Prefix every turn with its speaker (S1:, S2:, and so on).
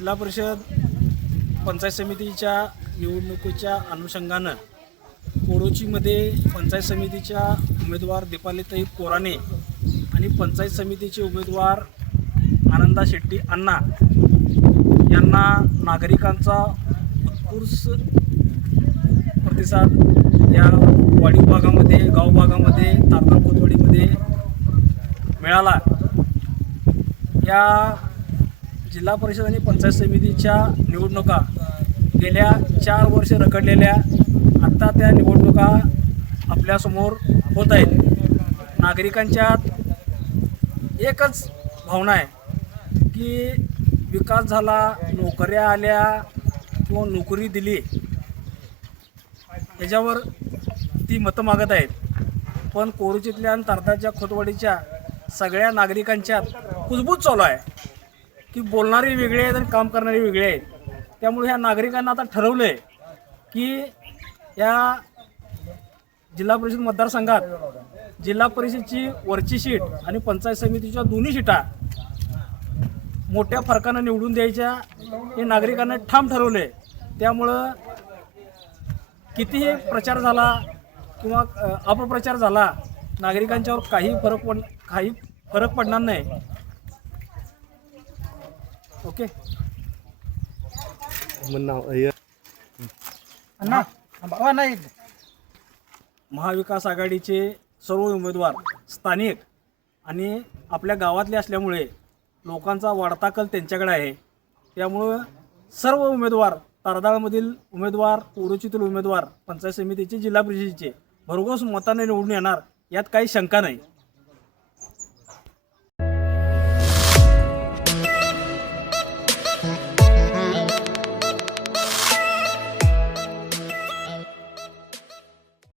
S1: जिल्हा परिषद पंचायत समितीच्या निवडणुकीच्या अनुषंगानं कोरोचीमध्ये पंचायत समितीच्या उमेदवार दीपालीताई कोराणे आणि पंचायत समितीचे उमेदवार आनंदा शेट्टी अण्णा यांना नागरिकांचा उत्कृष्ट प्रतिसाद या वाडी भागामध्ये गाव भागामध्ये तारदाळ कोतवाडीमध्ये मिळाला. या जिल्हा परिषद आणि पंचायत समितीच्या निवडणुका गेल्या चार वर्ष रखडलेल्या आत्ता त्या निवडणुका आपल्यासमोर होत आहेत. नागरिकांच्यात एकच भावना आहे की विकास झाला नोकऱ्या आल्या किंवा नोकरी दिली याच्यावर ती मतं मागत आहेत. पण कोरुचीतल्या आणि तारदाच्या खोतवाडीच्या सगळ्या नागरिकांच्यात कुजबूज चालू आहे. की बोलणारी वेगळी आहेत आणि काम करणारी वेगळी आहेत. त्यामुळे ह्या नागरिकांना आता ठरवलं आहे की या जिल्हा परिषद मतदारसंघात जिल्हा परिषदची वरची सीट आणि पंचायत समितीच्या दोन्ही सीटा मोठ्या फरकानं निवडून द्यायच्या हे नागरिकांना ठाम ठरवले त्यामुळं कितीही प्रचार झाला किंवा अपप्रचार झाला नागरिकांच्यावर काही फरक पड काही फरक पडणार नाही. ओके.
S2: अण्णा बाबा नाही
S1: महाविकास आघाडीचे सर्व उमेदवार स्थानिक आणि आपल्या गावातले असल्यामुळे लोकांचा वाढता कल त्यांच्याकडे आहे. त्यामुळं सर्व उमेदवार तारदाळमधील उमेदवार उरुचीतील उमेदवार पंचायत समितीचे जिल्हा परिषदेचे भरघोस मताने निवडून येणार यात काही शंका नाही.